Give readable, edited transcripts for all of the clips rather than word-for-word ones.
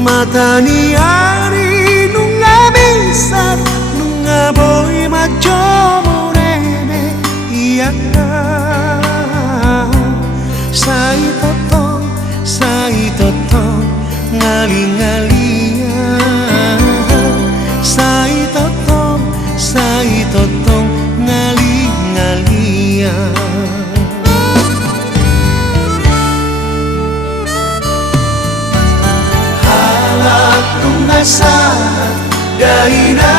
Matani ari nunga besar nunga boy macho morene iya sai totong ngali ngalia sai totong ngali ngalia. Nungasa daina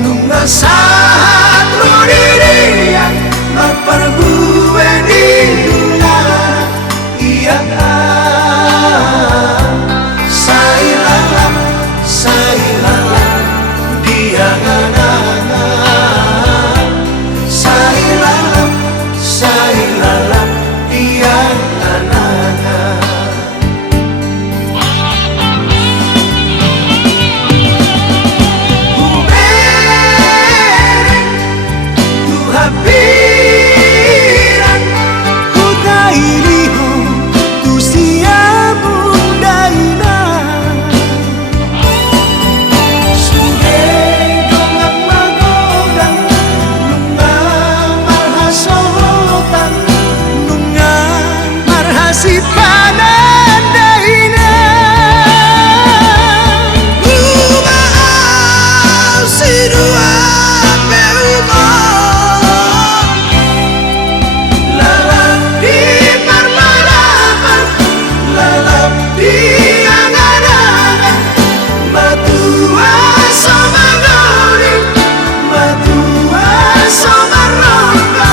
nungasa loriria marparbueni na iya sai lala dia nganana sai lala dia nganana. Si panandaina Ubah sidua beuma lalap di marmalaman lalap di angan-angan matua sama gori matua sama rongga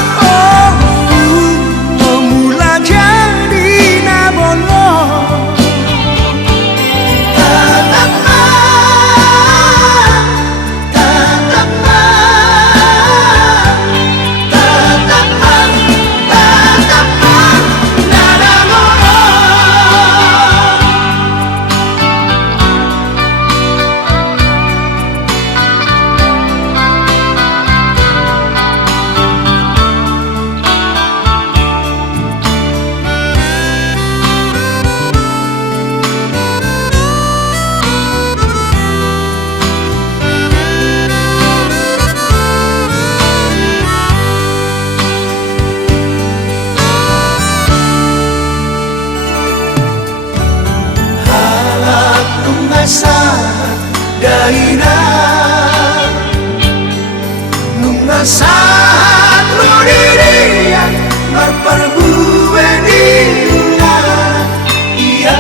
memula daina nungasat loriria marparbueni na iya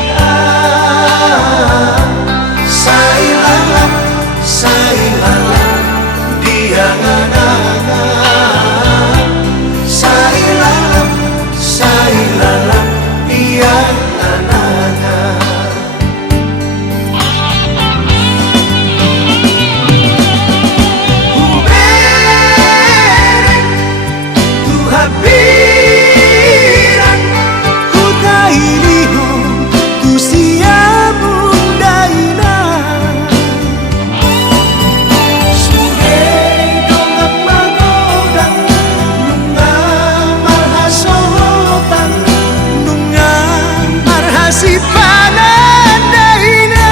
sai lala dia nganana sai lala dia nganana. Si panandaina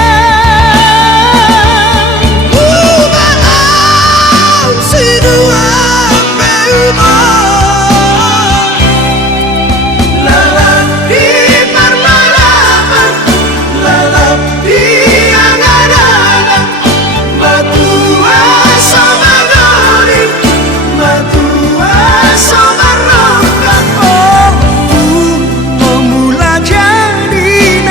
Ubah sidua beuma lalap di marmalaman lalap di angan-angan matua sama gori matua sama rongga memula jadi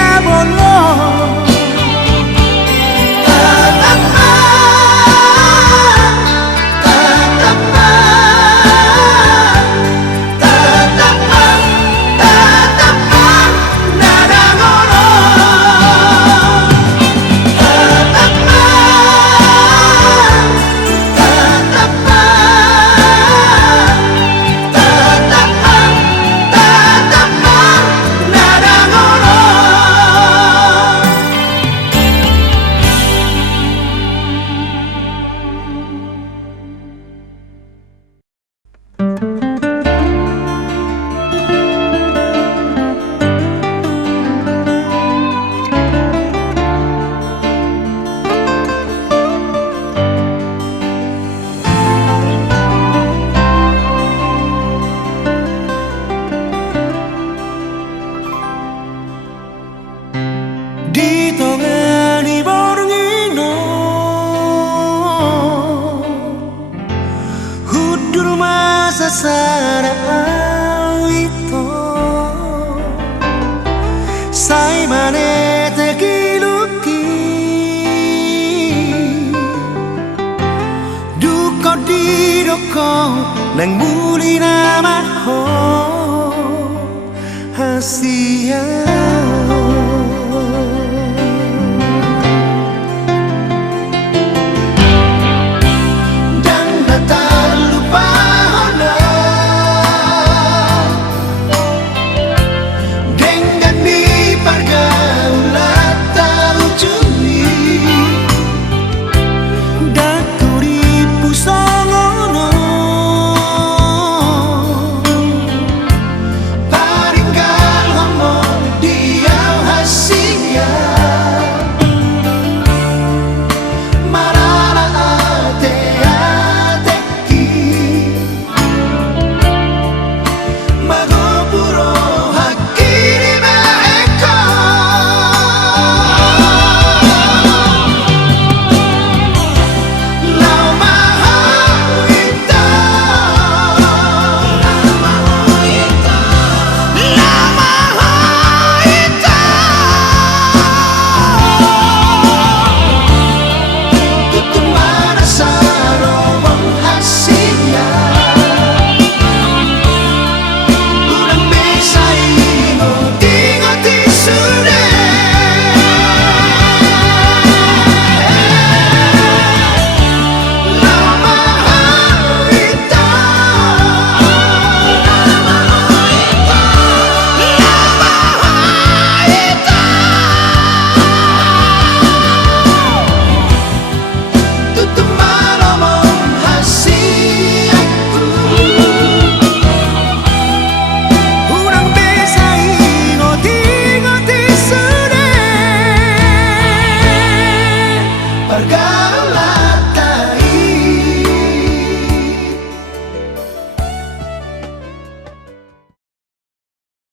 ditongani borngino hudul masa sana awito sai manete kiluki duko didoko nang muli namaho hasi